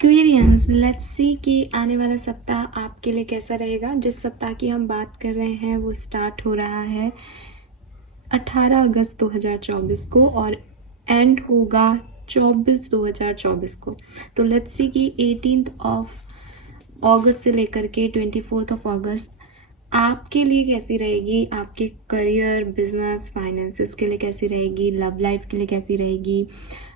Aquarians, let's see कि आने वाला सप्ताह आपके लिए कैसा रहेगा। जिस सप्ताह की हम बात कर रहे हैं वो स्टार्ट हो रहा है 18 अगस्त 2024 को और एंड होगा 24/2024 को। तो लेट्स सी कि 18 अगस्त से लेकर के 24 अगस्त आपके लिए कैसी रहेगी, आपके करियर, बिजनेस, फाइनेंसेस के लिए कैसी रहेगी, लव लाइफ के लिए कैसी रहेगी,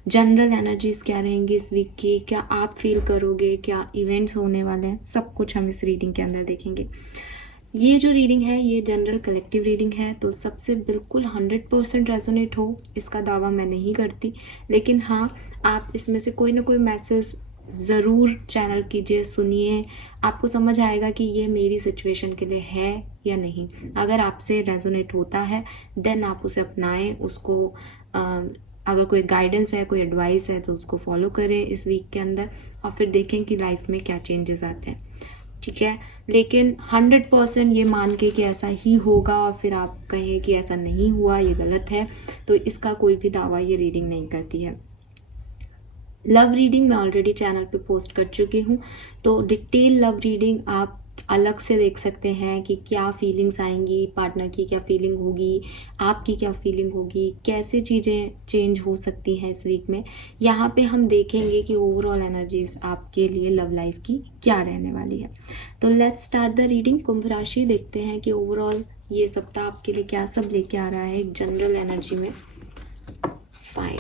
जनरल एनर्जीज क्या रहेंगी इस वीक की, क्या आप फील करोगे, क्या इवेंट्स होने वाले हैं, सब कुछ हम इस रीडिंग के अंदर देखेंगे। ये जो रीडिंग है ये जनरल कलेक्टिव रीडिंग है, तो सबसे बिल्कुल 100% रेजोनेट हो इसका दावा मैं नहीं करती, लेकिन हाँ आप इसमें से कोई ना कोई मैसेज ज़रूर चैनल कीजिए, सुनिए, आपको समझ आएगा कि ये मेरी सिचुएशन के लिए है या नहीं। अगर आपसे रेजोनेट होता है देन आप उसे अपनाएं, उसको अगर कोई गाइडेंस है, कोई एडवाइस है तो उसको फॉलो करें इस वीक के अंदर और फिर देखें कि लाइफ में क्या चेंजेस आते हैं, ठीक है। लेकिन 100% ये मान के कि ऐसा ही होगा और फिर आप कहें कि ऐसा नहीं हुआ, ये गलत है, तो इसका कोई भी दावा ये रीडिंग नहीं करती है। लव रीडिंग मैं ऑलरेडी चैनल पे पोस्ट कर चुकी हूँ, तो डिटेल लव रीडिंग आप अलग से देख सकते हैं कि क्या फीलिंग्स आएंगी, पार्टनर की क्या फीलिंग होगी, आपकी क्या फीलिंग होगी, कैसे चीज़ें चेंज हो सकती हैं इस वीक में। यहाँ पे हम देखेंगे कि ओवरऑल एनर्जीज आपके लिए लव लाइफ की क्या रहने वाली है। तो लेट्स स्टार्ट द रीडिंग। कुंभ राशि, देखते हैं कि ओवरऑल ये सप्ताह आपके लिए क्या सब लेके आ रहा है एक जनरल एनर्जी में। Fine,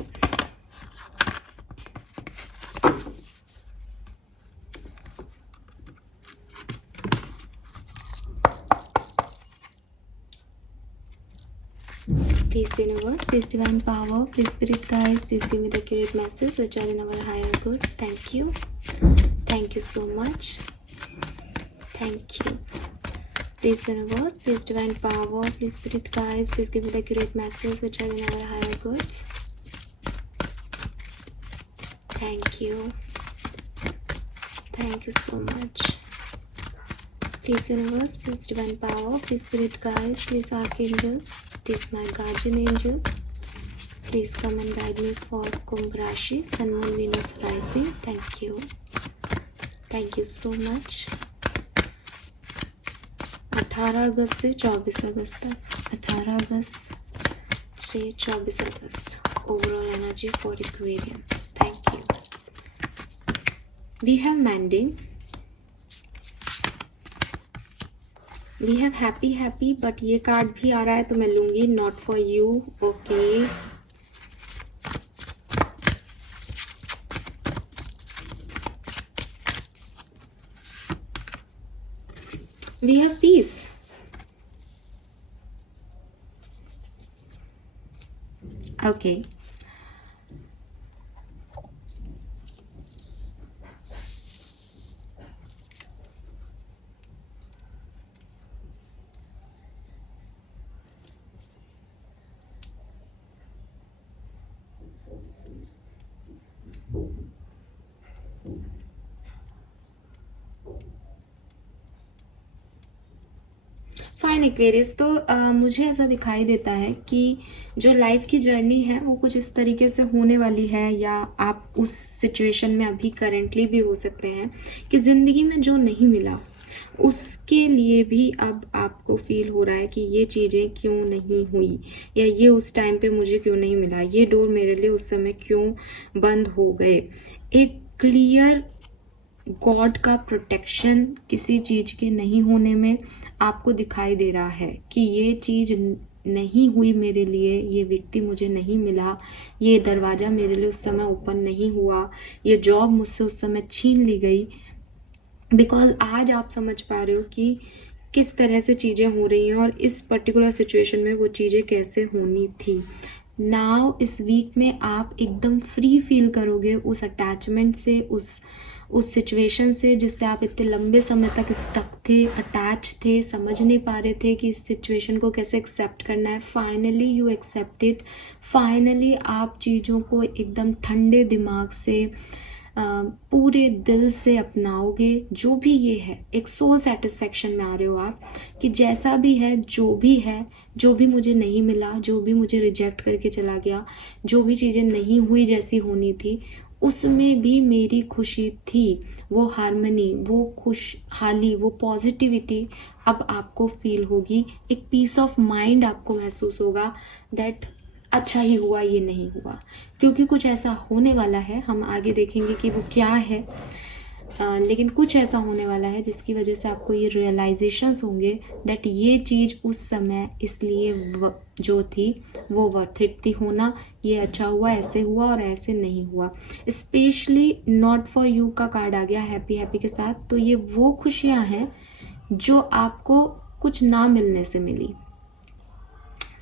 please universe, please divine power, please spirit guides, please give me the accurate message which are in our higher goods. Thank you so much, thank you. Please universe, please divine power, please spirit guides, please give me the accurate message which are in our higher goods. Thank you so much. Please universe, please divine power, please spirit guides, please archangels, please my guardian angels, please come and guide me for Kumbh Rashi, Sun, Moon, Venus rising. Thank you so much. 18 अगस्त से 24 अगस्त तक, 18 अगस्त से 24 अगस्त overall energy for Aquarians. Thank you. We have mending, we have happy, but ये card भी आ रहा है तो मैं लूंगी, not for you. Okay, we have peace, okay. Fine Aquarius, तो मुझे ऐसा दिखाई देता है कि जो लाइफ की जर्नी है वो कुछ इस तरीके से होने वाली है, या आप उस सिचुएशन में अभी करेंटली भी हो सकते हैं कि ज़िंदगी में जो नहीं मिला उसके लिए भी अब आपको फील हो रहा है कि ये चीज़ें क्यों नहीं हुई, या ये उस टाइम पे मुझे क्यों नहीं मिला, ये डोर मेरे लिए उस समय क्यों बंद हो गए। एक क्लियर गॉड का प्रोटेक्शन किसी चीज़ के नहीं होने में आपको दिखाई दे रहा है कि ये चीज़ नहीं हुई मेरे लिए, ये व्यक्ति मुझे नहीं मिला, ये दरवाज़ा मेरे लिए उस समय ओपन नहीं हुआ, ये जॉब मुझसे उस समय छीन ली गई। बिकॉज आज आप समझ पा रहे हो कि किस तरह से चीज़ें हो रही हैं और इस पर्टिकुलर सिचुएशन में वो चीज़ें कैसे होनी थी। नाउ इस वीक में आप एकदम फ्री फील करोगे उस अटैचमेंट से, उस सिचुएशन से जिससे आप इतने लंबे समय तक स्टक थे, अटैच थे, समझ नहीं पा रहे थे कि इस सिचुएशन को कैसे एक्सेप्ट करना है। Finally you accept it, finally आप चीज़ों को एकदम ठंडे दिमाग से, पूरे दिल से अपनाओगे। जो भी ये है, एक सोल सेटिस्फेक्शन में आ रहे हो आप कि जैसा भी है, जो भी मुझे नहीं मिला, जो भी मुझे रिजेक्ट करके चला गया, जो भी चीज़ें नहीं हुई जैसी होनी थी, उसमें भी मेरी खुशी थी, वो हार्मनी, वो खुशहाली, वो पॉजिटिविटी अब आपको फील होगी। एक पीस ऑफ माइंड आपको महसूस होगा दैट अच्छा ही हुआ, ये नहीं हुआ, क्योंकि कुछ ऐसा होने वाला है, हम आगे देखेंगे कि वो क्या है। लेकिन कुछ ऐसा होने वाला है जिसकी वजह से आपको ये रियलाइजेशंस होंगे दैट ये चीज़ उस समय इसलिए जो थी वो वर्थ इट थी होना, ये अच्छा हुआ, ऐसे हुआ और ऐसे नहीं हुआ। स्पेशली नॉट फॉर यू का कार्ड आ गया हैप्पी हैप्पी के साथ, तो ये वो खुशियाँ हैं जो आपको कुछ ना मिलने से मिली।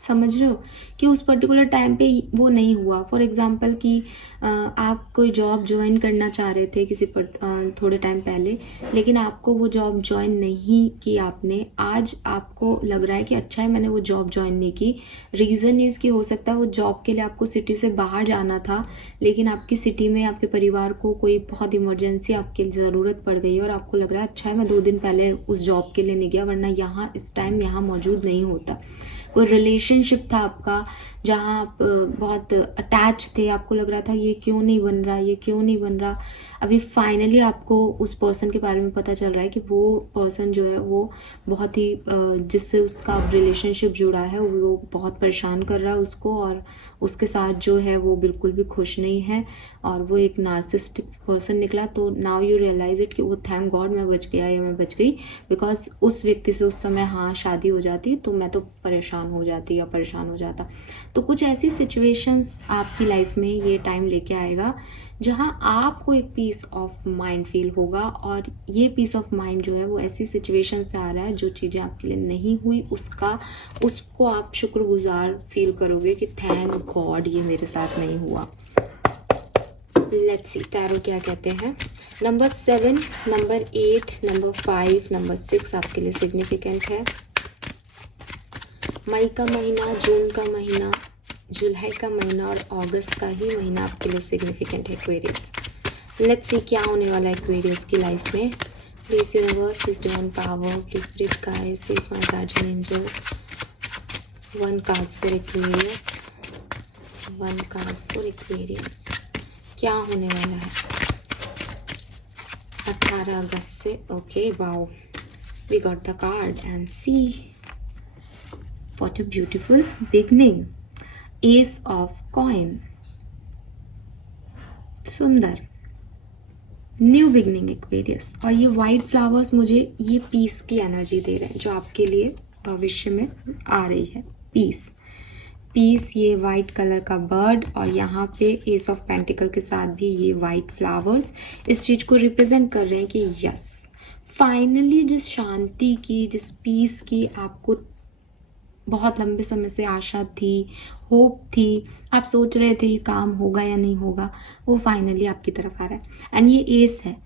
समझ रहे हो कि उस पर्टिकुलर टाइम पे वो नहीं हुआ। फॉर एग्जांपल कि आप कोई जॉब ज्वाइन करना चाह रहे थे थोड़े टाइम पहले, लेकिन आपको वो जॉब ज्वाइन नहीं की आपने। आज आपको लग रहा है कि अच्छा है मैंने वो जॉब ज्वाइन नहीं की। रीज़न इज़ कि हो सकता है वो जॉब के लिए आपको सिटी से बाहर जाना था, लेकिन आपकी सिटी में आपके परिवार को कोई बहुत इमरजेंसी आपकी ज़रूरत पड़ गई और आपको लग रहा है अच्छा है मैं 2 दिन पहले उस जॉब के लिए नहीं गया, वरना यहाँ इस टाइम यहाँ मौजूद नहीं होता। कोई रिलेशनशिप था आपका जहाँ आप बहुत अटैच थे, आपको लग रहा था ये क्यों नहीं बन रहा, ये क्यों नहीं बन रहा। अभी फाइनली आपको उस पर्सन के बारे में पता चल रहा है कि वो पर्सन जो है वो बहुत ही जिससे उसका रिलेशनशिप जुड़ा है वो बहुत परेशान कर रहा है उसको, और उसके साथ जो है वो बिल्कुल भी खुश नहीं है, और वो एक नार्सिसिस्टिक पर्सन निकला। तो नाउ यू रियलाइज इट कि वो थैंक गॉड मैं बच गया या मैं बच गई, बिकॉज उस व्यक्ति से उस समय हाँ शादी हो जाती तो मैं तो परेशान हो जाती या परेशान हो जाता। तो कुछ ऐसी सिचुएशंस आपकी लाइफ में ये टाइम लेके आएगा जहां आपको एक पीस ऑफ माइंड फील होगा, और ये पीस ऑफ माइंड जो है वो ऐसी सिचुएशन से आ रहा है जो चीज़ें आपके लिए नहीं हुई उसको आप शुक्रगुजार फील करोगे कि थैंक गॉड ये मेरे साथ नहीं हुआ। लेट्स सी टैरो क्या कहते हैं। नंबर 7, नंबर 8, नंबर 5, नंबर 6 आपके लिए सिग्निफिकेंट है। मई का महीना, जून का महीना, जुलाई का महीना और अगस्त का ही महीना आपके लिए सिग्निफिकेंट है एक्वेरियस। लेट्स सी क्या होने वाला है एक्वेरियस की लाइफ में। Please universe, please divine power, please spirit guides, please my guardian angel, 1 card for aquarius, 1 card for aquarius. क्या होने वाला है 18 अगस्त से। Okay wow, we got the card and see what a beautiful beginning. Ace of coin, सुंदर new beginning aquarius. और ये white flowers मुझे ये पीस की एनर्जी दे रहे हैं जो आपके लिए भविष्य में आ रही है। पीस, ये वाइट कलर का बर्ड, और यहाँ पे एस ऑफ पेंटिकल के साथ भी ये वाइट फ्लावर्स इस चीज को रिप्रेजेंट कर रहे हैं कि यस फाइनली जिस शांति की, जिस पीस की आपको बहुत लंबे समय से आशा थी, होप थी, आप सोच रहे थे ये काम होगा या नहीं होगा, वो फाइनली आपकी तरफ आ रहा है। एंड ये एस है,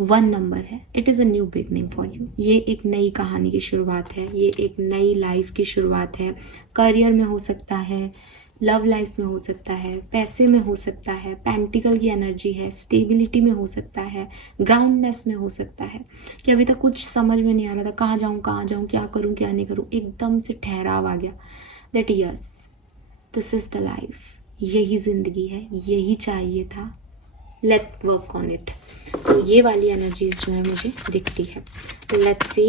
1 नंबर है। It is a new beginning for you. ये एक नई कहानी की शुरुआत है, ये एक नई लाइफ की शुरुआत है। करियर में हो सकता है, लव लाइफ में हो सकता है, पैसे में हो सकता है, पेंटिकल की एनर्जी है, स्टेबिलिटी में हो सकता है, ग्राउंडनेस में हो सकता है कि अभी तक कुछ समझ में नहीं आ रहा था कहाँ जाऊँ, क्या करूँ क्या नहीं करूँ, एकदम से ठहराव आ गया that yes this is the life, यही जिंदगी है, यही चाहिए था, लेट वर्क ऑन इट। तो ये वाली एनर्जीज जो है मुझे दिखती है। लेट्स सी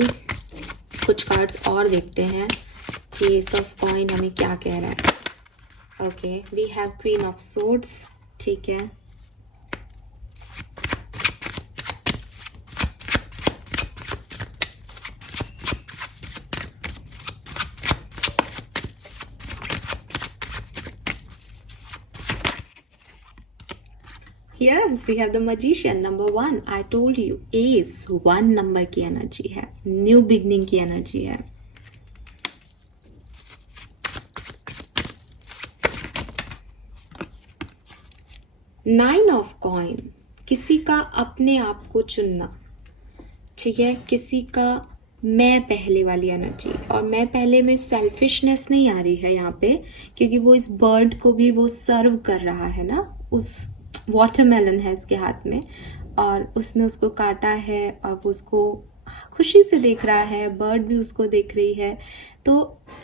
कुछ कार्ड्स और देखते हैं कि एस ऑफ कॉइन हमें क्या कह रहा है। Okay, we have queen of swords, ठीक है। Yes, we have the magician number 1. I told you, Ace 1 number की एनर्जी है, न्यू बिगनिंग की एनर्जी है। नाइन ऑफ कॉइन, किसी का अपने आप को चुनना, ठीक है, किसी का मैं पहले वाली एनर्जी। और मैं पहले में सेल्फिशनेस नहीं आ रही है यहाँ पे, क्योंकि वो इस बर्ड को भी वो सर्व कर रहा है ना, उस वाटरमेलन है उसके हाथ में और उसने उसको काटा है और वो उसको खुशी से देख रहा है, बर्ड भी उसको देख रही है। तो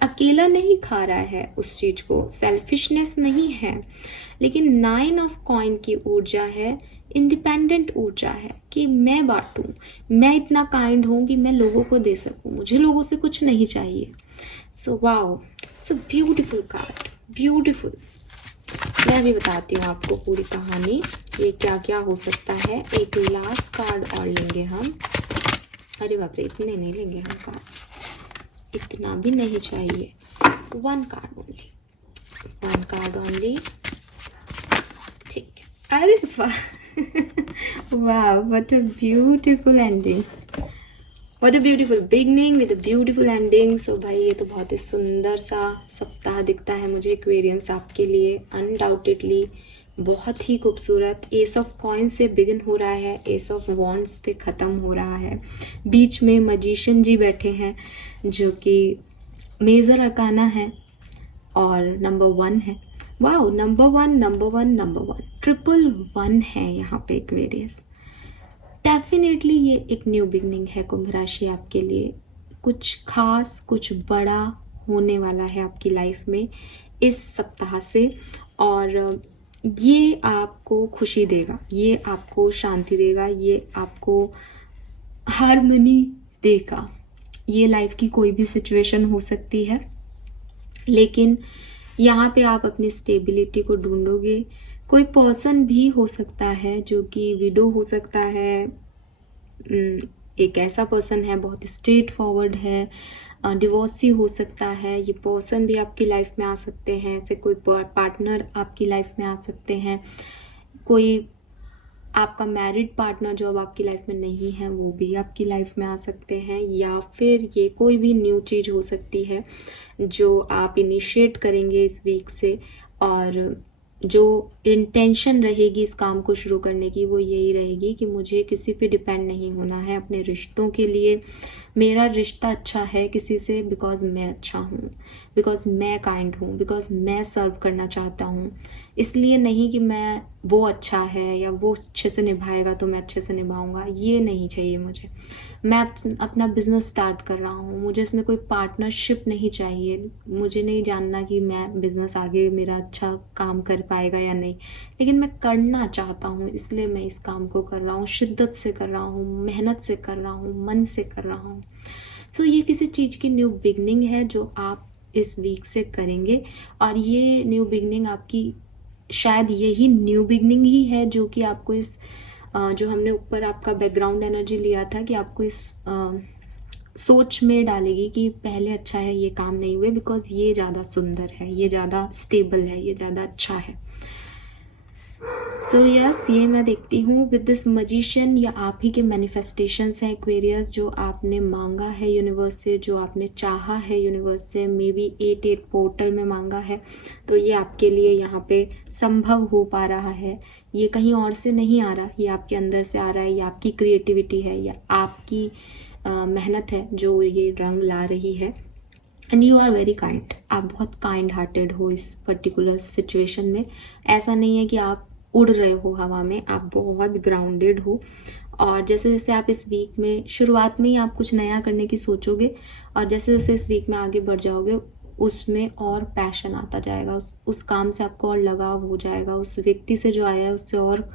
अकेला नहीं खा रहा है उस चीज को, सेल्फिशनेस नहीं है। लेकिन 9 ऑफ कॉइन की ऊर्जा है, इंडिपेंडेंट ऊर्जा है कि मैं बांटूं, मैं इतना काइंड हूं कि मैं लोगों को दे सकूं, मुझे लोगों से कुछ नहीं चाहिए। So wow, it's a beautiful card, beautiful. मैं भी बताती हूँ आपको पूरी कहानी, ये क्या क्या हो सकता है। एक लास्ट कार्ड और लेंगे हम। अरे बाप रे, इतने नहीं लेंगे हम कार्ड, इतना भी नहीं चाहिए। 1 कार्ड ओनली, 1 कार्ड ओनली। ठीक है, अरे वाह वाह, what a beautiful ending, what a beautiful beginning with a beautiful ending. So भाई ये तो बहुत ही सुंदर सा सप्ताह दिखता है मुझे एक्वेरियंस आपके लिए, अनडाउटेडली बहुत ही खूबसूरत। एस ऑफ कॉइन से बिगिन हो रहा है, एस ऑफ वॉन्ड्स पे ख़त्म हो रहा है। बीच में मजिशियन जी बैठे हैं जो कि मेजर अरकाना है और नंबर 1 है। Wow, number 1 number 1 number 1, triple 1 है यहाँ पे एक्वेरियस। डेफिनेटली ये एक न्यू बिगनिंग है कुंभ राशि आपके लिए। कुछ खास, कुछ बड़ा होने वाला है आपकी लाइफ में इस सप्ताह से, और ये आपको खुशी देगा, ये आपको शांति देगा, ये आपको हार्मनी देगा। ये लाइफ की कोई भी सिचुएशन हो सकती है, लेकिन यहाँ पे आप अपनी स्टेबिलिटी को ढूंढोगे। कोई पर्सन भी हो सकता है जो कि विडो हो सकता है, एक ऐसा पर्सन है बहुत स्ट्रेट फॉरवर्ड है, डिवोर्सी हो सकता है, ये पर्सन भी आपकी लाइफ में आ सकते हैं। ऐसे कोई पार्टनर आपकी लाइफ में आ सकते हैं, कोई आपका मैरिड पार्टनर जो अब आपकी लाइफ में नहीं है वो भी आपकी लाइफ में आ सकते हैं, या फिर ये कोई भी न्यू चीज़ हो सकती है जो आप इनिशिएट करेंगे इस वीक से। और जो इंटेंशन रहेगी इस काम को शुरू करने की वो यही रहेगी कि मुझे किसी पे डिपेंड नहीं होना है अपने रिश्तों के लिए। मेरा रिश्ता अच्छा है किसी से बिकॉज मैं अच्छा हूँ, बिकॉज मैं काइंड हूँ, बिकॉज मैं सर्व करना चाहता हूँ। इसलिए नहीं कि मैं वो अच्छा है या वो अच्छे से निभाएगा तो मैं अच्छे से निभाऊंगा, ये नहीं चाहिए मुझे। मैं अपना बिजनेस स्टार्ट कर रहा हूँ, मुझे इसमें कोई पार्टनरशिप नहीं चाहिए। मुझे नहीं जानना कि मैं बिजनेस आगे मेरा अच्छा काम कर पाएगा या नहीं, लेकिन मैं करना चाहता हूँ, इसलिए मैं इस काम को कर रहा हूँ, शिद्दत से कर रहा हूँ, मेहनत से कर रहा हूँ, मन से कर रहा हूँ। सो ये किसी चीज़ की न्यू बिगनिंग है जो आप इस वीक से करेंगे, और ये न्यू बिगनिंग आपकी शायद यही न्यू बिगनिंग ही है जो कि आपको इस जो हमने ऊपर आपका बैकग्राउंड एनर्जी लिया था कि आपको इस सोच में डालेगी कि पहले अच्छा है ये काम नहीं हुए, बिकॉज ये ज़्यादा सुंदर है, ये ज़्यादा स्टेबल है, ये ज़्यादा अच्छा है। सो यस, ये मैं देखती हूँ विद दिस मजिशियन, या आप ही के मैनिफेस्टेशंस हैं एक्वेरियस, जो आपने मांगा है यूनिवर्स से, जो आपने चाहा है यूनिवर्स से, मे बी 8 पोर्टल में मांगा है, तो ये आपके लिए यहाँ पे संभव हो पा रहा है। ये कहीं और से नहीं आ रहा, ये आपके अंदर से आ रहा है, ये आपकी क्रिएटिविटी है या आपकी मेहनत है जो ये रंग ला रही है। And you are very kind, आप बहुत काइंड हार्टेड हो इस पर्टिकुलर सिचुएशन में। ऐसा नहीं है कि आप उड़ रहे हो हवा में, आप बहुत ग्राउंडेड हो। और जैसे जैसे आप इस वीक में शुरुआत में ही आप कुछ नया करने की सोचोगे, और जैसे जैसे इस वीक में आगे बढ़ जाओगे उसमें और पैशन आता जाएगा, उस काम से आपको और लगाव हो जाएगा, उस व्यक्ति से जो आया है उससे और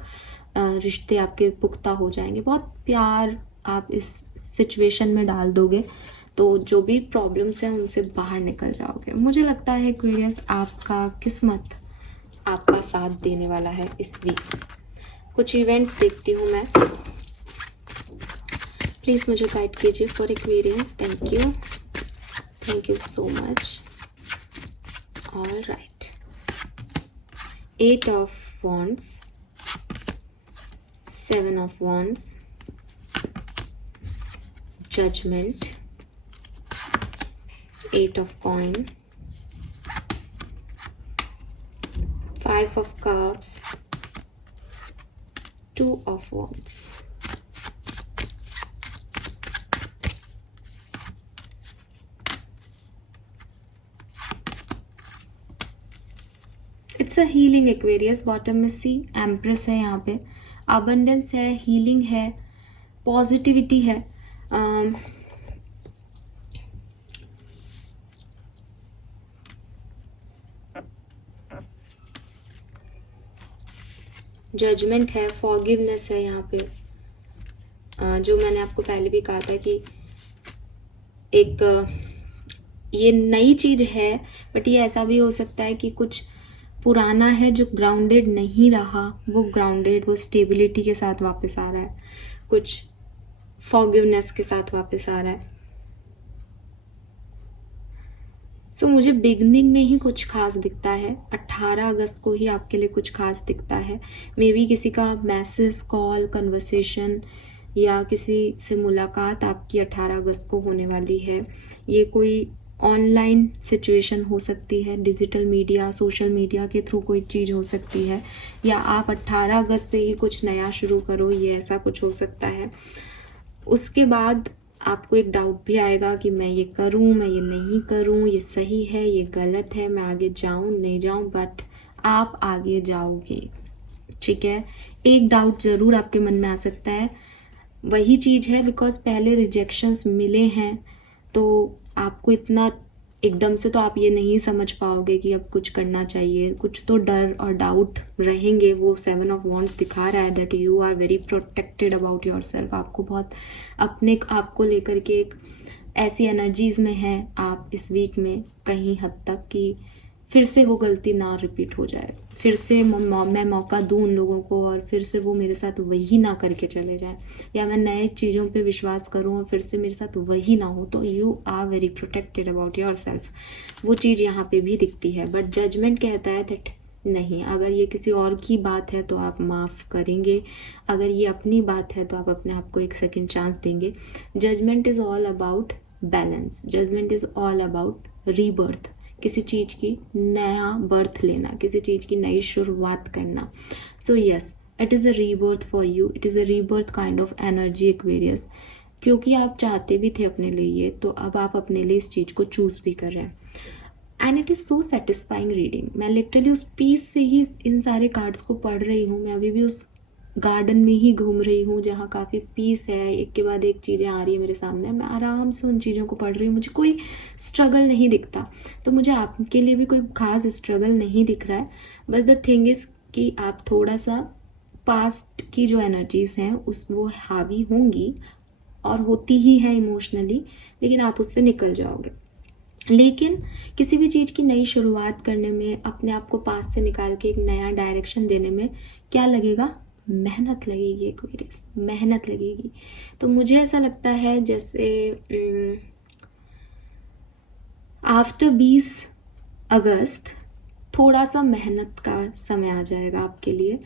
रिश्ते आपके पुख्ता हो जाएंगे, बहुत प्यार आप इस सिचुएशन में डाल दोगे, तो जो भी प्रॉब्लम्स हैं उनसे बाहर निकल जाओगे। मुझे लगता है एक्वेरियस आपका किस्मत आपका साथ देने वाला है इस वीक। कुछ इवेंट्स देखती हूँ मैं, प्लीज मुझे गाइड कीजिए for Aquarians. Thank you so much. All right, 8 of wands, 7 of wands, judgement, 8 of coin, 5 of cups, 2 of wands. It's a healing aquarius. Bottom में सी एम्प्रेस है, यहाँ पे अबंडेंस है, हीलिंग है, पॉजिटिविटी है। Judgement है, forgiveness है यहाँ पे। जो मैंने आपको पहले भी कहा था कि एक ये नई चीज है, बट ये ऐसा भी हो सकता है कि कुछ पुराना है जो ग्राउंडेड नहीं रहा, वो ग्राउंडेड, वो स्टेबिलिटी के साथ वापस आ रहा है, कुछ फॉरगिवनेस के साथ वापस आ रहा है। सो मुझे बिगनिंग में ही कुछ खास दिखता है, 18 अगस्त को ही आपके लिए कुछ खास दिखता है। मे बी किसी का मैसेज, कॉल, कन्वर्सेशन या किसी से मुलाकात आपकी 18 अगस्त को होने वाली है। ये कोई ऑनलाइन सिचुएशन हो सकती है, डिजिटल मीडिया, सोशल मीडिया के थ्रू कोई चीज़ हो सकती है, या आप 18 अगस्त से ही कुछ नया शुरू करो, ये ऐसा कुछ हो सकता है। उसके बाद आपको एक डाउट भी आएगा कि मैं ये करूं, मैं ये नहीं करूं, ये सही है, ये गलत है, मैं आगे जाऊं नहीं जाऊं, बट आप आगे जाओगे, ठीक है। एक डाउट ज़रूर आपके मन में आ सकता है, वही चीज़ है बिकॉज पहले रिजेक्शंस मिले हैं, तो आपको इतना एकदम से तो आप ये नहीं समझ पाओगे कि अब कुछ करना चाहिए, कुछ तो डर और डाउट रहेंगे। वो 7 ऑफ वॉन्ड्स दिखा रहा है that you are very protected about yourself. आपको बहुत अपने आप को लेकर के एक ऐसी एनर्जीज में है आप इस वीक में कहीं हद तक कि फिर से वो गलती ना रिपीट हो जाए, फिर से मैं मौका दूं उन लोगों को और फिर से वो मेरे साथ वही ना करके चले जाएं, या मैं नए चीज़ों पे विश्वास करूं और फिर से मेरे साथ वही ना हो। तो you are very protected about yourself, वो चीज़ यहाँ पे भी दिखती है। बट जजमेंट कहता है दैट नहीं, अगर ये किसी और की बात है तो आप माफ़ करेंगे, अगर ये अपनी बात है तो आप अपने आप को एक सेकेंड चांस देंगे। Judgement is all about balance, judgement is all about rebirth, किसी चीज़ की नया बर्थ लेना, किसी चीज़ की नई शुरुआत करना। So yes, it is a rebirth for you, it is a rebirth kind of energy Aquarius, क्योंकि आप चाहते भी थे अपने लिए ये, तो अब आप अपने लिए इस चीज़ को चूज़ भी कर रहे हैं। And it is so satisfying reading. मैं लिटरली उस पीस से ही इन सारे कार्ड्स को पढ़ रही हूँ। मैं अभी भी उस गार्डन में ही घूम रही हूँ जहाँ काफ़ी पीस है, एक के बाद एक चीज़ें आ रही है मेरे सामने, मैं आराम से उन चीज़ों को पढ़ रही हूँ, मुझे कोई स्ट्रगल नहीं दिखता। तो मुझे आपके लिए भी कोई खास स्ट्रगल नहीं दिख रहा है, बट द थिंग इज़ कि आप थोड़ा सा पास्ट की जो एनर्जीज़ हैं उस वो हावी होंगी और होती ही है इमोशनली, लेकिन आप उससे निकल जाओगे। लेकिन किसी भी चीज़ की नई शुरुआत करने में, अपने आप को पास से निकाल के एक नया डायरेक्शन देने में क्या लगेगा? मेहनत लगेगी एक्वेरियस, मेहनत लगेगी। तो मुझे ऐसा लगता है जैसे आफ्टर 20 अगस्त थोड़ा सा मेहनत का समय आ जाएगा आपके लिए।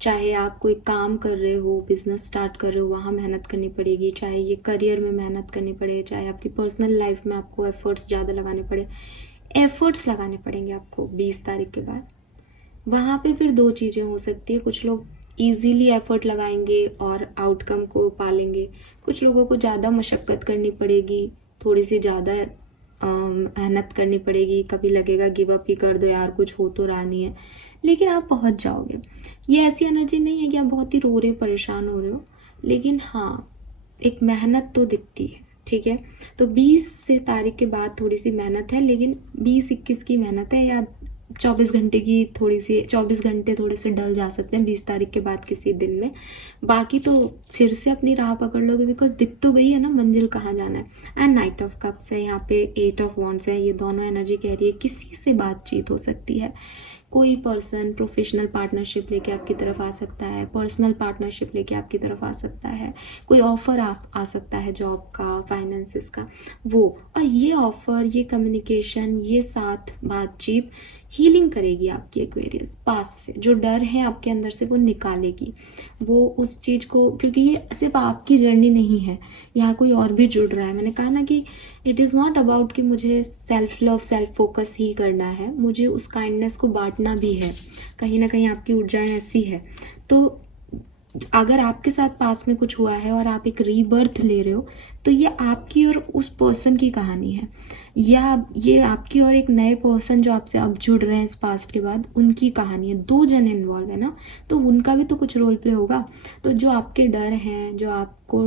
चाहे आप कोई काम कर रहे हो, बिजनेस स्टार्ट कर रहे हो, वहाँ मेहनत करनी पड़ेगी, चाहे ये करियर में मेहनत करनी पड़े, चाहे आपकी पर्सनल लाइफ में आपको एफर्ट्स ज़्यादा लगाने पड़े, एफर्ट्स लगाने पड़ेंगे आपको 20 तारीख के बाद। वहाँ पे फिर दो चीज़ें हो सकती है, कुछ लोग ईजीली एफर्ट लगाएंगे और आउटकम को पालेंगे, कुछ लोगों को ज़्यादा मशक्क़त करनी पड़ेगी, थोड़ी सी ज़्यादा मेहनत करनी पड़ेगी, कभी लगेगा गिव अप ही कर दो यार, कुछ हो तो रहा नहीं है, लेकिन आप पहुंच जाओगे। ये ऐसी एनर्जी नहीं है कि आप बहुत ही रो रहे परेशान हो रहे हो, लेकिन हाँ एक मेहनत तो दिखती है, ठीक है। तो 20 से तारीख के बाद थोड़ी सी मेहनत है, लेकिन 20-21 की मेहनत है, या 24 घंटे की थोड़ी सी, 24 घंटे थोड़े से डल जा सकते हैं 20 तारीख के बाद किसी दिन में, बाकी तो फिर से अपनी राह पकड़ लोगे, बिकॉज दिख तो गई है ना मंजिल कहाँ जाना है। एंड नाइट ऑफ कप्स है यहाँ पे, 8 ऑफ वॉन्ड्स है, ये दोनों एनर्जी कह रही है किसी से बातचीत हो सकती है, कोई पर्सन प्रोफेशनल पार्टनरशिप लेके आपकी तरफ आ सकता है, पर्सनल पार्टनरशिप लेके आपकी तरफ आ सकता है, कोई ऑफर आ सकता है जॉब का, फाइनेंसिस का, वो। और ये ऑफर, ये कम्युनिकेशन, ये साथ बातचीत हीलिंग करेगी आपकी एक्वेरियस, पास से जो डर है आपके अंदर से वो निकालेगी, वो उस चीज़ को, क्योंकि ये सिर्फ आपकी जर्नी नहीं है, यहाँ कोई और भी जुड़ रहा है। मैंने कहा ना कि इट इज़ नॉट अबाउट कि मुझे सेल्फ लव, सेल्फ फोकस ही करना है, मुझे उस काइंडनेस को बांटना भी है। कहीं ना कहीं आपकी ऊर्जाएं ऐसी है, तो अगर आपके साथ पास में कुछ हुआ है और आप एक रीबर्थ ले रहे हो, तो ये आपकी और उस पर्सन की कहानी है, या ये आपकी और एक नए पर्सन जो आपसे अब जुड़ रहे हैं इस पास्ट के बाद, उनकी कहानी है। दो जन इन्वॉल्व है ना, तो उनका भी तो कुछ रोल प्ले होगा। तो जो आपके डर हैं, जो आपको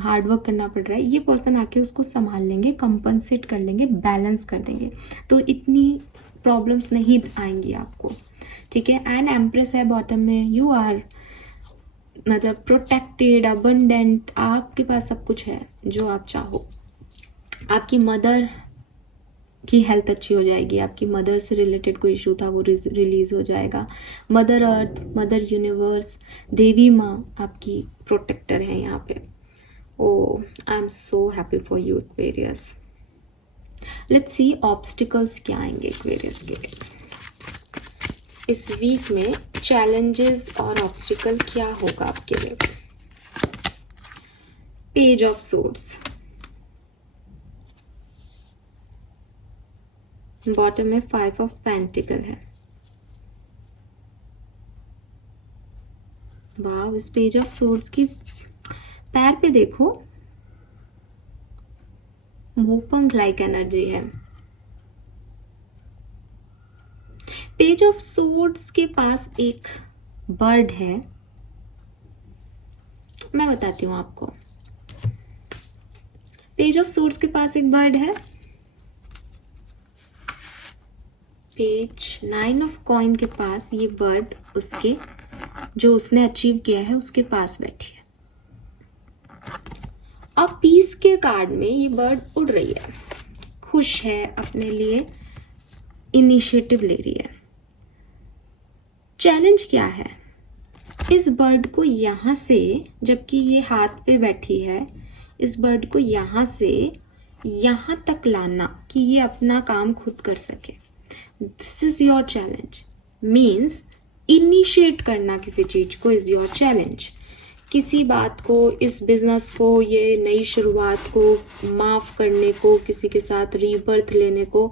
हार्डवर्क करना पड़ रहा है, ये पर्सन आके उसको संभाल लेंगे, कंपनसेट कर लेंगे, बैलेंस कर देंगे, तो इतनी प्रॉब्लम्स नहीं आएंगी आपको। ठीक है। एंड एम्प्रेस है बॉटम में, यू आर मतलब प्रोटेक्टेड, अबंडेंट, आपके पास सब कुछ है जो आप चाहो। आपकी मदर की हेल्थ अच्छी हो जाएगी, आपकी मदर से रिलेटेड कोई इशू था वो रिलीज हो जाएगा। मदर अर्थ, मदर यूनिवर्स, देवी माँ आपकी प्रोटेक्टर है यहाँ पे। Oh I am so happy for you Aquarius. Let's see obstacles क्या आएंगे एक्वेरियस के लिए इस वीक में। चैलेंजेस और ऑब्स्टिकल क्या होगा आपके लिए। पेज ऑफ सोर्ड्स, बॉटम में 5 ऑफ पेंटिकल है। वाह, इस पेज ऑफ सोर्ड्स की पैर पे देखो, मोपंख लाइक एनर्जी है। पेज ऑफ सोर्ड्स के पास एक बर्ड है, मैं बताती हूं आपको। पेज ऑफ सोर्ड्स के पास एक बर्ड है। पेज 9 ऑफ कॉइन के पास ये बर्ड उसके जो उसने अचीव किया है उसके पास बैठी है। अब पीस के कार्ड में ये बर्ड उड़ रही है, खुश है, अपने लिए इनिशिएटिव ले रही है। चैलेंज क्या है, इस बर्ड को यहां से, जबकि ये हाथ पे बैठी है, इस बर्ड को यहां से यहां तक लाना कि ये अपना काम खुद कर सके। This is your challenge. Means initiate करना किसी चीज को इज योर चैलेंज। किसी बात को, इस बिजनेस को, ये नई शुरुआत को माफ करने को, किसी के साथ रीबर्थ लेने को,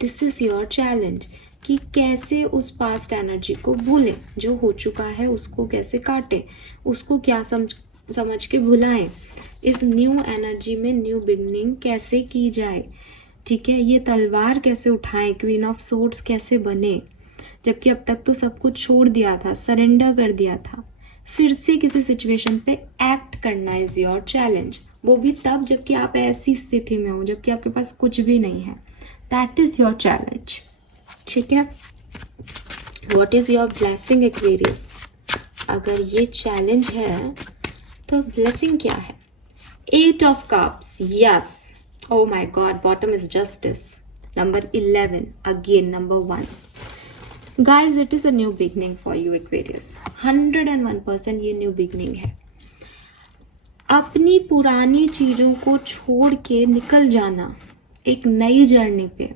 दिस इज योर चैलेंज कि कैसे उस पास्ट एनर्जी को भूलें, जो हो चुका है उसको कैसे काटें, उसको क्या समझ के भुलाएं, इस न्यू एनर्जी में न्यू बिगनिंग कैसे की जाए। ठीक है, ये तलवार कैसे उठाएं, क्वीन ऑफ सोर्ड्स कैसे बने, जबकि अब तक तो सब कुछ छोड़ दिया था, सरेंडर कर दिया था। फिर से किसी सिचुएशन पे एक्ट करना इज योर चैलेंज, वो भी तब जबकि आप ऐसी स्थिति में हो, जबकि आपके पास कुछ भी नहीं है। That is your challenge. ठीक है, what is your blessing Aquarius. अगर ये चैलेंज है तो ब्लेसिंग क्या है। 8 of cups, yes, oh my god, bottom is justice. Number 11, again number 1. Guys, it is a new beginning for you Aquarius. 101% ये new beginning है। अपनी पुरानी चीजों को छोड़ के निकल जाना एक नई जर्नी पे,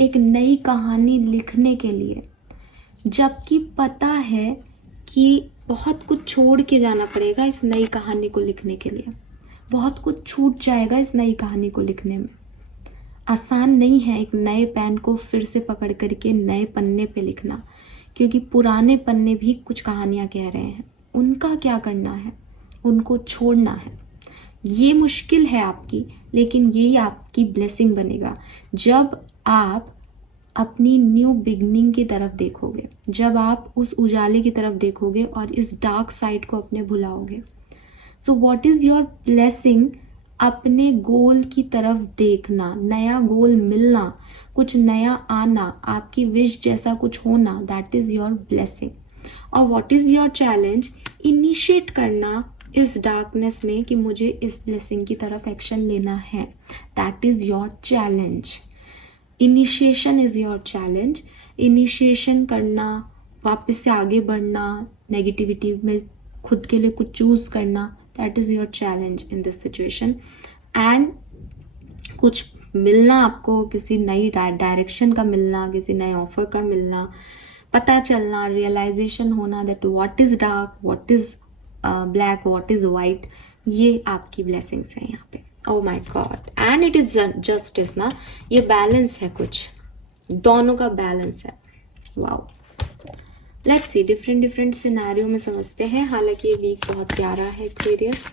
एक नई कहानी लिखने के लिए, जबकि पता है कि बहुत कुछ छोड़ के जाना पड़ेगा इस नई कहानी को लिखने के लिए, बहुत कुछ छूट जाएगा इस नई कहानी को लिखने में। आसान नहीं है एक नए पेन को फिर से पकड़ करके नए पन्ने पे लिखना, क्योंकि पुराने पन्ने भी कुछ कहानियां कह रहे हैं। उनका क्या करना है, उनको छोड़ना है। ये मुश्किल है आपकी, लेकिन ये आपकी ब्लेसिंग बनेगा जब आप अपनी न्यू बिगनिंग की तरफ देखोगे, जब आप उस उजाले की तरफ देखोगे और इस डार्क साइड को अपने भुलाओगे। So what is your blessing, अपने गोल की तरफ देखना, नया गोल मिलना, कुछ नया आना, आपकी विश जैसा कुछ होना, दैट इज योर ब्लेसिंग। और what is your challenge, initiate करना इस डार्कनेस में कि मुझे इस ब्लेसिंग की तरफ एक्शन लेना है, that is your challenge. Initiation is your challenge. Initiation करना, वापस से आगे बढ़ना, नेगेटिविटी में खुद के लिए कुछ चूज करना, that is your challenge in this situation. And कुछ मिलना आपको, किसी नई डायरेक्शन का मिलना, किसी नए ऑफर का मिलना, पता चलना, रियलाइजेशन होना that what is dark, what is black, what is white, ये आपकी ब्लेसिंग्स है यहाँ पे। Oh my God, and it is justice ना, ये बैलेंस है, कुछ दोनों का बैलेंस है। Wow, let's see different scenario में समझते हैं। हालांकि ये वीक बहुत प्यारा है एक्वेरियस,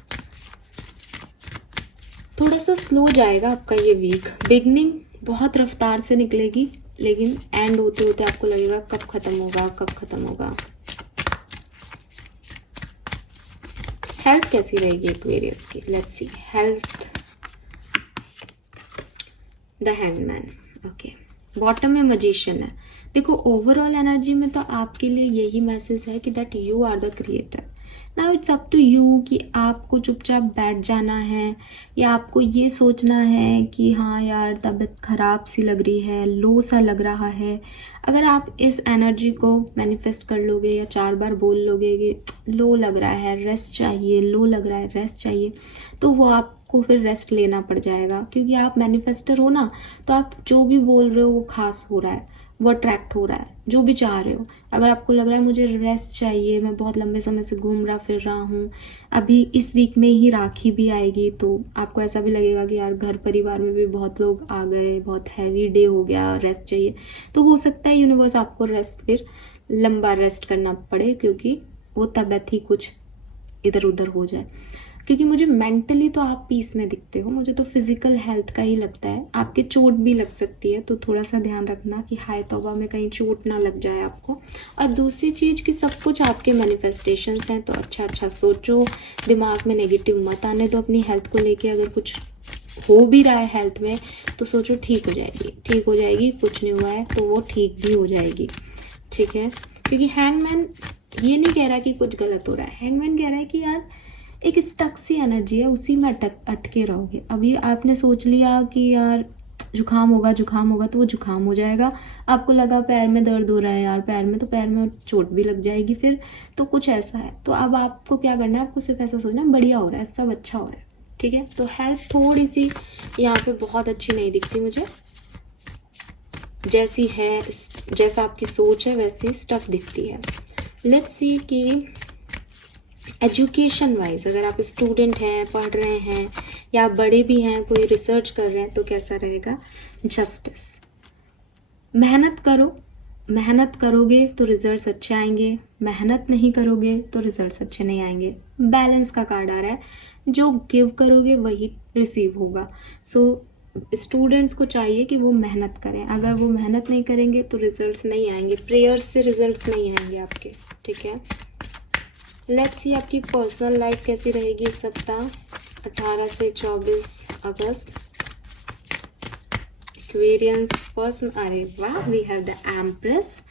थोड़ा सा स्लो जाएगा आपका ये वीक। बिगनिंग बहुत रफ्तार से निकलेगी, लेकिन एंड होते होते आपको लगेगा कब खत्म होगा, कब खत्म होगा। हेल्थ कैसी रहेगी एक्वेरियस की, let's see health. The hangman, okay, bottom में मैजिशियन है। देखो ओवरऑल एनर्जी में तो आपके लिए यही मैसेज है कि that you are the creator. Now it's up to you कि आपको चुपचाप बैठ जाना है या आपको ये सोचना है कि हाँ यार तबीयत खराब सी लग रही है, लो सा लग रहा है। अगर आप इस एनर्जी को मैनिफेस्ट कर लोगे या 4 बार बोल लोगे कि लो लग रहा है रेस्ट चाहिए, लो लग रहा है रेस्ट चाहिए, तो वो आपको फिर रेस्ट लेना पड़ जाएगा, क्योंकि आप मैनिफेस्टर हो ना, तो आप जो भी बोल रहे हो वो खास हो रहा है, वो अट्रैक्ट हो रहा है, जो भी चाह रहे हो। अगर आपको लग रहा है मुझे रेस्ट चाहिए, मैं बहुत लंबे समय से घूम रहा फिर रहा हूँ, अभी इस वीक में ही राखी भी आएगी, तो आपको ऐसा भी लगेगा कि यार घर परिवार में भी बहुत लोग आ गए, बहुत हैवी डे हो गया, रेस्ट चाहिए। तो हो सकता है यूनिवर्स आपको रेस्ट फिर लंबा रेस्ट करना पड़े, क्योंकि वो तबीयत ही कुछ इधर उधर हो जाए। क्योंकि मुझे मेंटली तो आप पीस में दिखते हो, मुझे तो फिजिकल हेल्थ का ही लगता है। आपके चोट भी लग सकती है, तो थोड़ा सा ध्यान रखना कि हाय तौबा में कहीं चोट ना लग जाए आपको। और दूसरी चीज़ कि सब कुछ आपके मैनिफेस्टेशंस हैं, तो अच्छा अच्छा सोचो, दिमाग में नेगेटिव मत आने दो अपनी हेल्थ को लेके। अगर कुछ हो भी रहा है हेल्थ में तो सोचो ठीक हो जाएगी, ठीक हो जाएगी, कुछ नहीं हुआ है तो वो ठीक भी हो जाएगी, ठीक है। क्योंकि हैंगमैन ये नहीं कह रहा कि कुछ गलत हो रहा है, हैंगमैन कह रहा है कि यार एक स्टक सी एनर्जी है, उसी में अटके रहोगे। अभी आपने सोच लिया कि यार जुकाम होगा जुकाम होगा, तो वो जुकाम हो जाएगा। आपको लगा पैर में दर्द हो रहा है यार, पैर में, तो पैर में चोट भी लग जाएगी फिर, तो कुछ ऐसा है। तो अब आपको क्या करना है, आपको सिर्फ ऐसा सोचना बढ़िया हो रहा है, सब अच्छा हो रहा है, ठीक है। तो हेल्थ थोड़ी सी यहाँ पे बहुत अच्छी नहीं दिखती मुझे, जैसी है जैसा आपकी सोच है वैसी स्टफ दिखती है। लेट्स सी कि एजुकेशन वाइज अगर आप स्टूडेंट हैं, पढ़ रहे हैं, या बड़े भी हैं, कोई रिसर्च कर रहे हैं, तो कैसा रहेगा। जस्टिस, मेहनत करो, मेहनत करोगे तो रिजल्ट्स अच्छे आएंगे, मेहनत नहीं करोगे तो रिजल्ट्स अच्छे नहीं आएंगे। बैलेंस का कार्ड आ रहा है, जो गिव करोगे वही रिसीव होगा। सो स्टूडेंट्स को चाहिए कि वो मेहनत करें, अगर वो मेहनत नहीं करेंगे तो रिजल्ट्स नहीं आएंगे, प्रेयर्स से रिजल्ट्स नहीं आएंगे आपके, ठीक है। लेट्स सी आपकी पर्सनल लाइफ कैसी रहेगी इस सप्ताह 18 से 24 अगस्त। एक्वेरियंस पर्सन, अरे वाह, we have the empress.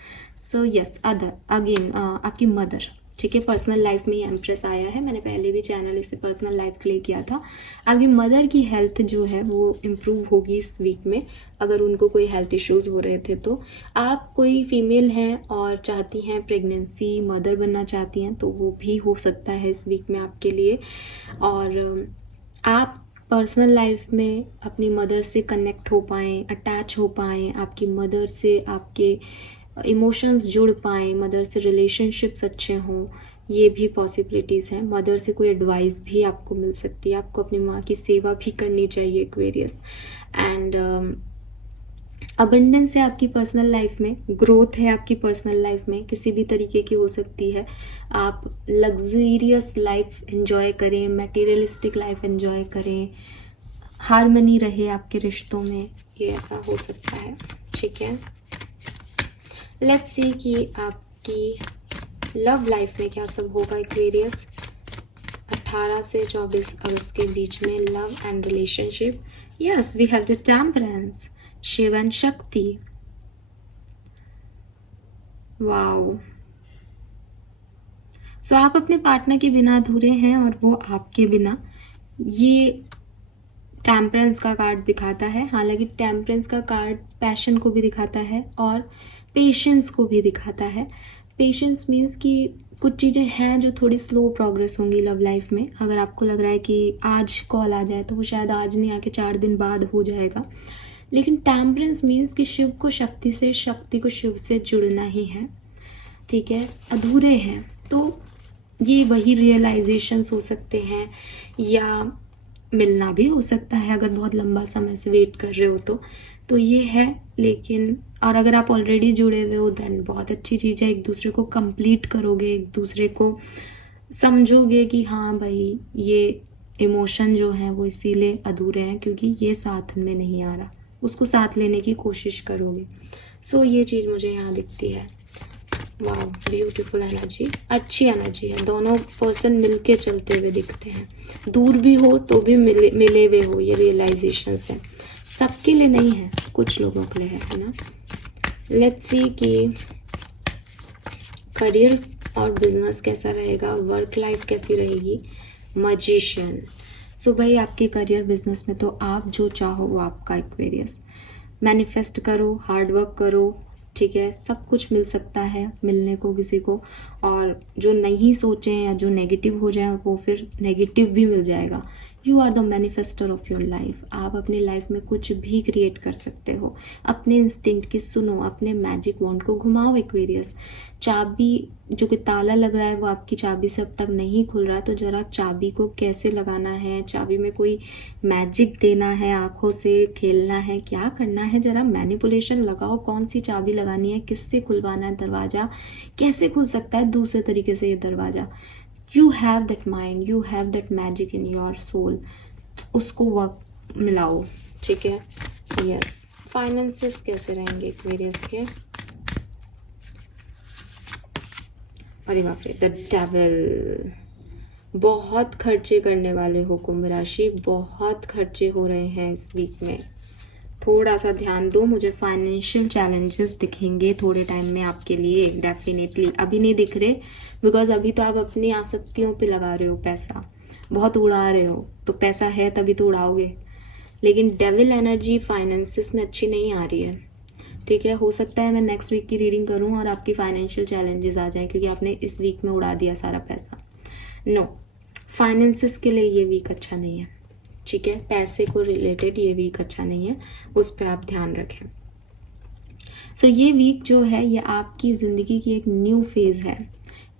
So yes, other again आपकी मदर, ठीक है। पर्सनल लाइफ में ही एम्प्रेस आया है, मैंने पहले भी चैनल इससे पर्सनल लाइफ के लिए किया था। आपकी मदर की हेल्थ जो है वो इम्प्रूव होगी इस वीक में, अगर उनको कोई हेल्थ इश्यूज हो रहे थे तो। आप कोई फीमेल हैं और चाहती हैं प्रेगनेंसी, मदर बनना चाहती हैं, तो वो भी हो सकता है इस वीक में आपके लिए। और आप पर्सनल लाइफ में अपनी मदर से कनेक्ट हो पाएँ, अटैच हो पाएँ, आपकी मदर से आपके इमोशंस जुड़ पाएँ, मदर से रिलेशनशिप्स अच्छे हों, ये भी पॉसिबिलिटीज़ हैं। मदर से कोई एडवाइस भी आपको मिल सकती है, आपको अपनी माँ की सेवा भी करनी चाहिए एक्वेरियस। एंड अबंडेंस है आपकी पर्सनल लाइफ में, ग्रोथ है आपकी पर्सनल लाइफ में, किसी भी तरीके की हो सकती है। आप लग्जरियस लाइफ एंजॉय करें, मटेरियलिस्टिक लाइफ एंजॉय करें, हार्मनी रहे आपके रिश्तों में, ये ऐसा हो सकता है, ठीक है। लेट्स सी कि आपकी लव लाइफ में क्या सब होगा एक्वेरियस 18 से 24 अगस्त के बीच में, love and relationship. Yes, we have the temperance, Shiva and Shakti. Wow, so आप अपने पार्टनर के बिना अधूरे हैं और वो आपके बिना। ये टेम्परेंस का कार्ड दिखाता है, हालांकि टेम्परेंस का कार्ड पैशन को भी दिखाता है और पेशेंस को भी दिखाता है। पेशेंस मीन्स कि कुछ चीज़ें हैं जो थोड़ी स्लो प्रोग्रेस होंगी लव लाइफ में। अगर आपको लग रहा है कि आज कॉल आ जाए तो वो शायद आज नहीं आके 4 दिन बाद हो जाएगा। लेकिन टेम्परेंस मीन्स कि शिव को शक्ति से, शक्ति को शिव से जुड़ना ही है, ठीक है। अधूरे हैं तो ये वही रियलाइजेशंस हो सकते हैं, या मिलना भी हो सकता है अगर बहुत लंबा समय से वेट कर रहे हो तो ये है। लेकिन और अगर आप ऑलरेडी जुड़े हुए हो देन बहुत अच्छी चीज़ है, एक दूसरे को कंप्लीट करोगे, एक दूसरे को समझोगे कि हाँ भाई ये इमोशन जो है वो इसीलिए अधूरे हैं क्योंकि ये साथ में नहीं आ रहा, उसको साथ लेने की कोशिश करोगे। सो ये चीज़ मुझे यहाँ दिखती है। वाह, ब्यूटीफुल एनर्जी, अच्छी एनर्जी है। दोनों पर्सन मिलके चलते हुए दिखते हैं, दूर भी हो तो भी मिले हुए हो, ये रियलाइजेशंस है। सबके लिए नहीं है, कुछ लोगों के लिए है ना। लेट्स सी कि करियर और बिजनेस कैसा रहेगा, वर्क लाइफ कैसी रहेगी। मजिशियन। सो भाई आपके करियर बिजनेस में तो आप जो चाहो वो आपका एक्वेरियस। मैनिफेस्ट करो, हार्ड वर्क करो, ठीक है, सब कुछ मिल सकता है मिलने को किसी को। और जो नहीं सोचें या जो नेगेटिव हो जाए वो फिर नेगेटिव भी मिल जाएगा। You are the manifester of your life. आप अपनी लाइफ में कुछ भी क्रिएट कर सकते हो। अपने इंस्टिंक्ट की सुनो, अपने मैजिक वॉन्ड को घुमाओ एक्वेरियस। चाबी जो कि ताला लग रहा है वो आपकी चाबी से अब तक नहीं खुल रहा, तो जरा चाबी को कैसे लगाना है, चाबी में कोई मैजिक देना है, आंखों से खेलना है, क्या करना है, जरा मैनिपुलेशन लगाओ। कौन सी चाबी लगानी है, किससे खुलवाना है दरवाजा, कैसे खुल सकता है दूसरे तरीके से ये दरवाजा। You have that mind, you have that magic in your soul, उसको वर्क मिलाओ, ठीक है। यस। फाइनेंसेस कैसे रहेंगे एक्वेरियस के? अरे बाप रे, द डेविल। बहुत खर्चे करने वाले हो कुंभ राशि, बहुत खर्चे हो रहे हैं इस वीक में। थोड़ा सा ध्यान दो, मुझे फाइनेंशियल चैलेंजेस दिखेंगे थोड़े टाइम में आपके लिए डेफिनेटली। अभी नहीं दिख रहे बिकॉज अभी तो आप अपनी आसक्तियों पे लगा रहे हो पैसा, बहुत उड़ा रहे हो, तो पैसा है तभी तो उड़ाओगे। लेकिन डेविल एनर्जी फाइनेंसिस में अच्छी नहीं आ रही है, ठीक है। हो सकता है मैं नेक्स्ट वीक की रीडिंग करूं और आपकी फाइनेंशियल चैलेंजेस आ जाएं क्योंकि आपने इस वीक में उड़ा दिया सारा पैसा। नो, फाइनेंसिस के लिए ये वीक अच्छा नहीं है, ठीक है। पैसे को रिलेटेड ये वीक अच्छा नहीं है, उस पर आप ध्यान रखें। सो ये वीक जो है ये आपकी ज़िंदगी की एक न्यू फेज़ है,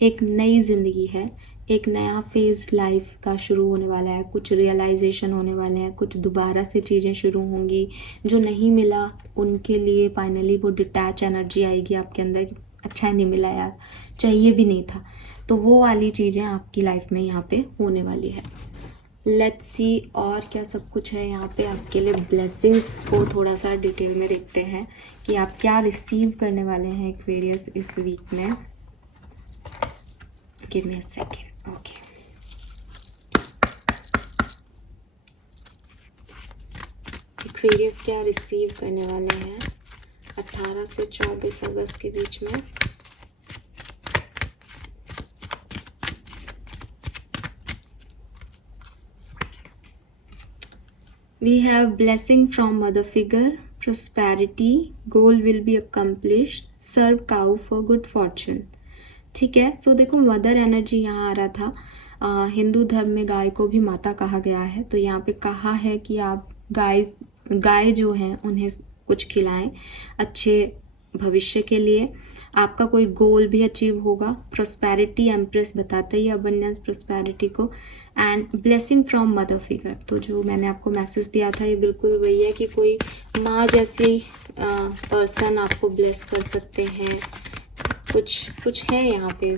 एक नई ज़िंदगी है, एक नया फेज़ लाइफ का शुरू होने वाला है। कुछ रियलाइजेशन होने वाले हैं, कुछ दोबारा से चीज़ें शुरू होंगी। जो नहीं मिला उनके लिए फाइनली वो डिटैच एनर्जी आएगी आपके अंदर, अच्छा नहीं मिला यार, चाहिए भी नहीं था, तो वो वाली चीज़ें आपकी लाइफ में यहाँ पे होने वाली है। लेट्स सी और क्या सब कुछ है यहाँ पे आपके लिए। ब्लेसिंग्स को थोड़ा सा डिटेल में देखते हैं कि आप क्या रिसीव करने वाले हैं एक्वेरियस इस वीक में। Give me a second. Okay, Aquarius क्या रिसीव करने वाले हैं 18 से 24 अगस्त के बीच में। We have blessing from mother figure, prosperity, goal will be accomplished, serve cow for good fortune, ठीक है। सो देखो मदर एनर्जी यहाँ आ रहा था। हिंदू धर्म में गाय को भी माता कहा गया है, तो यहाँ पे कहा है कि आप गाय जो हैं उन्हें कुछ खिलाएं अच्छे भविष्य के लिए। आपका कोई गोल भी अचीव होगा। प्रोस्पेरिटी एम्प्रेस बताता ही अबंडेंस प्रोस्पेरिटी को। And blessing from mother figure, तो जो मैंने आपको मैसेज दिया था ये बिल्कुल वही है कि कोई माँ जैसी पर्सन आपको ब्लेस कर सकते हैं। कुछ है यहाँ पे।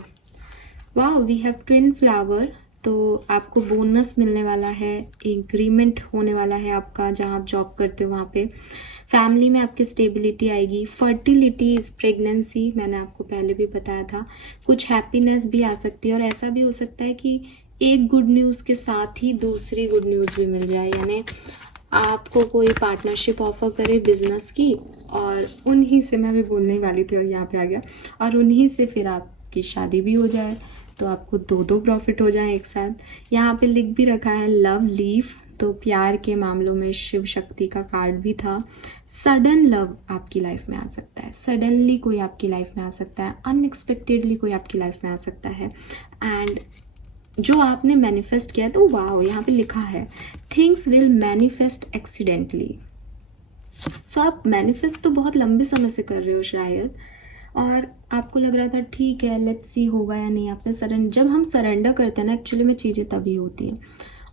वाह, वी हैव ट्विन फ्लावर, तो आपको बोनस मिलने वाला है, इंक्रीमेंट होने वाला है आपका जहाँ आप जॉब करते हो वहाँ पे। फैमिली में आपकी स्टेबिलिटी आएगी। फर्टिलिटी इज प्रेगनेंसी, मैंने आपको पहले भी बताया था। कुछ हैप्पीनेस भी आ सकती है और ऐसा भी हो सकता है कि एक गुड न्यूज़ के साथ ही दूसरी गुड न्यूज़ भी मिल जाए, यानी आपको कोई पार्टनरशिप ऑफर करे बिजनेस की और उन्हीं से, मैं भी बोलने वाली थी और यहाँ पे आ गया, और उन्हीं से फिर आपकी शादी भी हो जाए, तो आपको दो प्रॉफिट हो जाए एक साथ। यहाँ पे लिख भी रखा है लव लीफ, तो प्यार के मामलों में शिव शक्ति का कार्ड भी था। सडन लव आपकी लाइफ में आ सकता है, सडनली कोई आपकी लाइफ में आ सकता है, अनएक्सपेक्टेडली कोई आपकी लाइफ में आ सकता है। एंड जो आपने मैनिफेस्ट किया तो वाह, यहाँ पे लिखा है थिंग्स विल मैनिफेस्ट एक्सीडेंटली। सो आप मैनिफेस्ट तो बहुत लंबे समय से कर रहे हो शायद, और आपको लग रहा था ठीक है लेट्स सी होगा या नहीं। आपने जब हम सरेंडर करते हैं ना एक्चुअली में चीज़ें तभी होती हैं,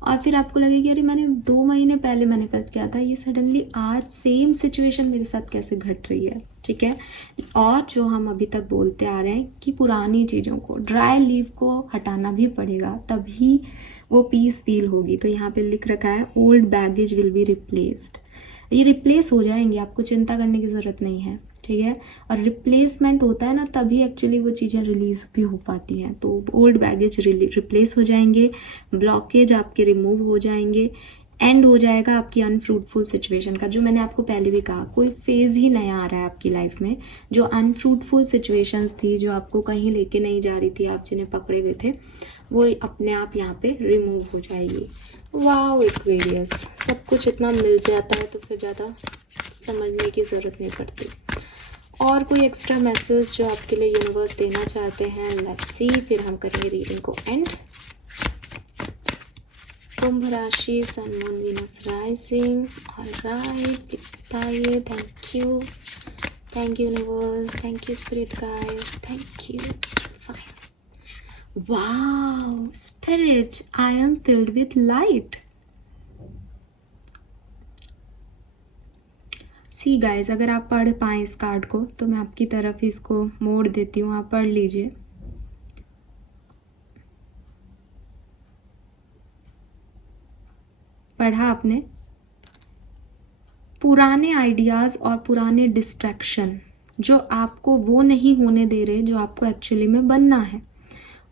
और फिर आपको लगेगी अरे मैंने 2 महीने पहले मैनिफेस्ट किया था, ये सडनली आज सेम सिचुएशन मेरे साथ कैसे घट रही है, ठीक है। और जो हम अभी तक बोलते आ रहे हैं कि पुरानी चीज़ों को, ड्राई लीफ को हटाना भी पड़ेगा तभी वो पीस फील होगी। तो यहाँ पे लिख रखा है old baggage will be replaced, ये रिप्लेस हो जाएंगे, आपको चिंता करने की ज़रूरत नहीं है, ठीक है। और रिप्लेसमेंट होता है ना तभी एक्चुअली वो चीज़ें रिलीज भी हो पाती हैं। तो ओल्ड बैगेज रिप्लेस हो जाएंगे, ब्लॉकेज आपके रिमूव हो जाएंगे, एंड हो जाएगा आपकी अनफ्रूटफुल सिचुएशन का। जो मैंने आपको पहले भी कहा, कोई फेज ही नया आ रहा है आपकी लाइफ में। जो अनफ्रूटफुल सिचुएशंस थी, जो आपको कहीं लेके नहीं जा रही थी, आप जिन्हें पकड़े हुए थे, वो अपने आप यहाँ पे रिमूव हो जाएगी। वाओ एक्वेरियस, सब कुछ इतना मिल जाता है तो फिर ज़्यादा समझने की ज़रूरत नहीं पड़ती। और कोई एक्स्ट्रा मैसेज जो आपके लिए यूनिवर्स देना चाहते हैं, लेट्स सी। फिर हम करेंगे रीडिंग को एंड। कुंभ राशि, sun moon Venus rising. Alright, please बताइए। Thank you universe, thank you spirit guides, thank you. Fine. Wow spirit, I am filled with light. See guides, अगर आप पढ़ पाएँ इस कार्ड को तो मैं आपकी तरफ ही इसको मोड़ देती हूँ, आप पढ़ लीजिए। पढ़ा आपने? पुराने आइडियाज़ और पुराने डिस्ट्रैक्शन जो आपको वो नहीं होने दे रहे जो आपको एक्चुअली में बनना है,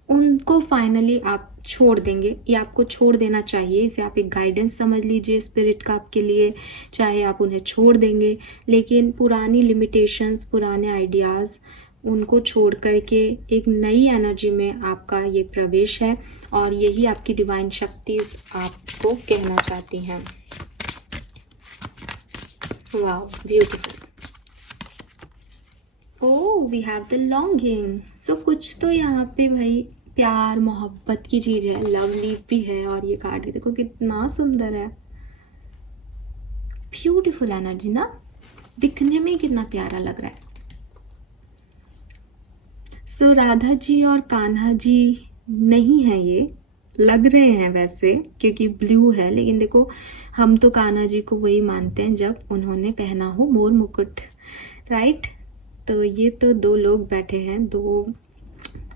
उनको फाइनली आप छोड़ देंगे, या आपको छोड़ देना चाहिए। इसे आप एक गाइडेंस समझ लीजिए स्पिरिट का आपके लिए, चाहे आप उन्हें छोड़ देंगे। लेकिन पुरानी लिमिटेशंस, पुराने आइडियाज़, उनको छोड़ करके एक नई एनर्जी में आपका ये प्रवेश है, और यही आपकी डिवाइन शक्ति आपको कहना चाहती हैं। Wow beautiful. Oh, we have the longing. So कुछ तो यहाँ पे भाई प्यार मोहब्बत की चीज़ है, लव लीफ भी है, और ये कार्ड देखो कितना सुंदर है। ब्यूटीफुल एनर्जी ना, दिखने में कितना प्यारा लग रहा है। सो राधा जी और कान्हा जी नहीं है, ये लग रहे हैं वैसे क्योंकि ब्लू है, लेकिन देखो हम तो कान्हा जी को वही मानते हैं जब उन्होंने पहना हो मोर मुकुट, राइट। तो ये तो दो लोग बैठे हैं, दो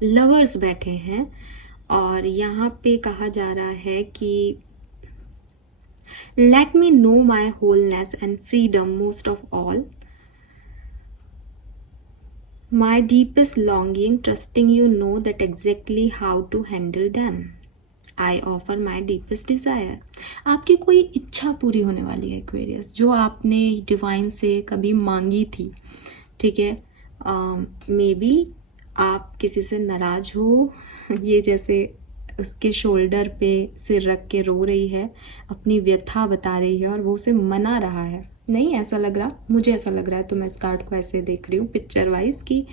लवर्स बैठे हैं, और यहाँ पे कहा जा रहा है कि let me know my wholeness and freedom most of all, my deepest longing, trusting you know that exactly how to handle them, I offer my deepest desire. आपकी कोई इच्छा पूरी होने वाली है एक्वेरियस, जो आपने डिवाइन से कभी मांगी थी, ठीक है। मे बी आप किसी से नाराज हो, ये जैसे उसके शोल्डर पे सिर रख के रो रही है, अपनी व्यथा बता रही है, और वो उसे मना रहा है। नहीं ऐसा लग रहा, मुझे ऐसा लग रहा है, तो मैं इस कार्ड को ऐसे देख रही हूँ पिक्चर वाइज कि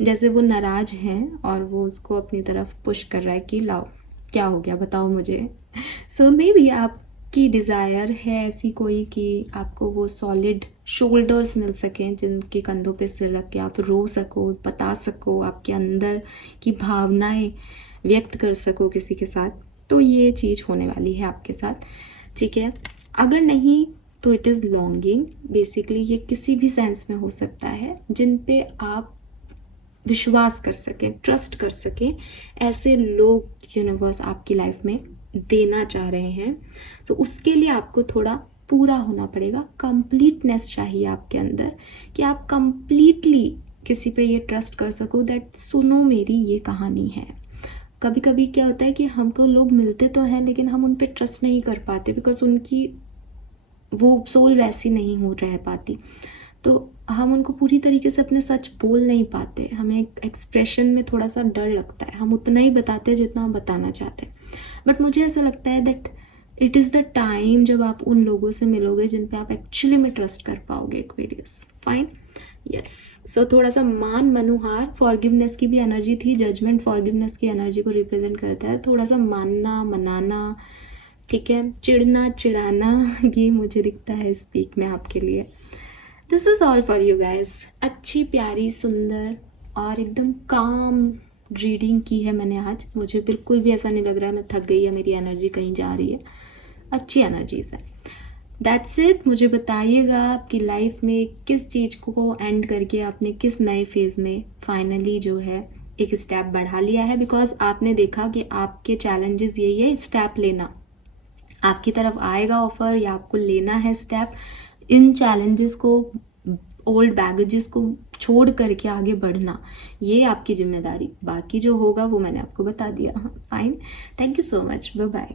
जैसे वो नाराज हैं और वो उसको अपनी तरफ पुश कर रहा है कि लाओ, क्या हो गया बताओ मुझे। सो मे बी आपकी डिज़ायर है ऐसी कोई कि आपको वो सॉलिड शोल्डर्स मिल सकें, जिनके कंधों पे सिर रख के आप रो सको, बता सको, आपके अंदर की भावनाएं व्यक्त कर सको किसी के साथ। तो ये चीज़ होने वाली है आपके साथ, ठीक है। अगर नहीं तो इट इज़ लॉन्गिंग। बेसिकली ये किसी भी सेंस में हो सकता है जिन पे आप विश्वास कर सकें, ट्रस्ट कर सकें, ऐसे लोग यूनिवर्स आपकी लाइफ में देना चाह रहे हैं। तो उसके लिए आपको थोड़ा पूरा होना पड़ेगा, कंप्लीटनेस चाहिए आपके अंदर, कि आप कंप्लीटली किसी पे ये ट्रस्ट कर सको दैट सुनो मेरी ये कहानी है। कभी कभी क्या होता है कि हमको लोग मिलते तो हैं लेकिन हम उन पे ट्रस्ट नहीं कर पाते, बिकॉज उनकी वो सोल वैसी नहीं हो रह पाती, तो हम उनको पूरी तरीके से अपने सच बोल नहीं पाते। हमें एक्सप्रेशन में थोड़ा सा डर लगता है, हम उतना ही बताते हैं जितना हम बताना चाहते हैं। बट मुझे ऐसा लगता है that it is the time जब आप उन लोगों से मिलोगे जिन पे आप एक्चुअली में ट्रस्ट कर पाओगे एक्वेरियस। Fine, yes. सो थोड़ा सा मान मनुहार, फॉरगिवनेस की भी एनर्जी थी, जजमेंट फॉरगिवनेस की एनर्जी को रिप्रेजेंट करता है। थोड़ा सा मानना मनाना, ठीक है, चिढ़ना चिढ़ाना, ये मुझे दिखता है इस वीक में आपके लिए। This is all for you guys. अच्छी प्यारी सुंदर और एकदम काम रीडिंग की है मैंने आज। मुझे बिल्कुल भी ऐसा नहीं लग रहा है मैं थक गई है, मेरी एनर्जी कहीं जा रही है, अच्छी एनर्जीज है। That's it. मुझे बताइएगा आपकी लाइफ में किस चीज़ को एंड करके आपने किस नए फेज़ में फाइनली जो है एक स्टेप बढ़ा लिया है, बिकॉज आपने देखा कि आपके चैलेंजेस यही है, स्टेप लेना। आपकी तरफ आएगा ऑफर या आपको लेना है स्टेप, इन चैलेंजेस को, ओल्ड बैगेजेस को छोड़ करके आगे बढ़ना, ये आपकी जिम्मेदारी। बाकी जो होगा वो मैंने आपको बता दिया। Fine, thank you so much, bye bye.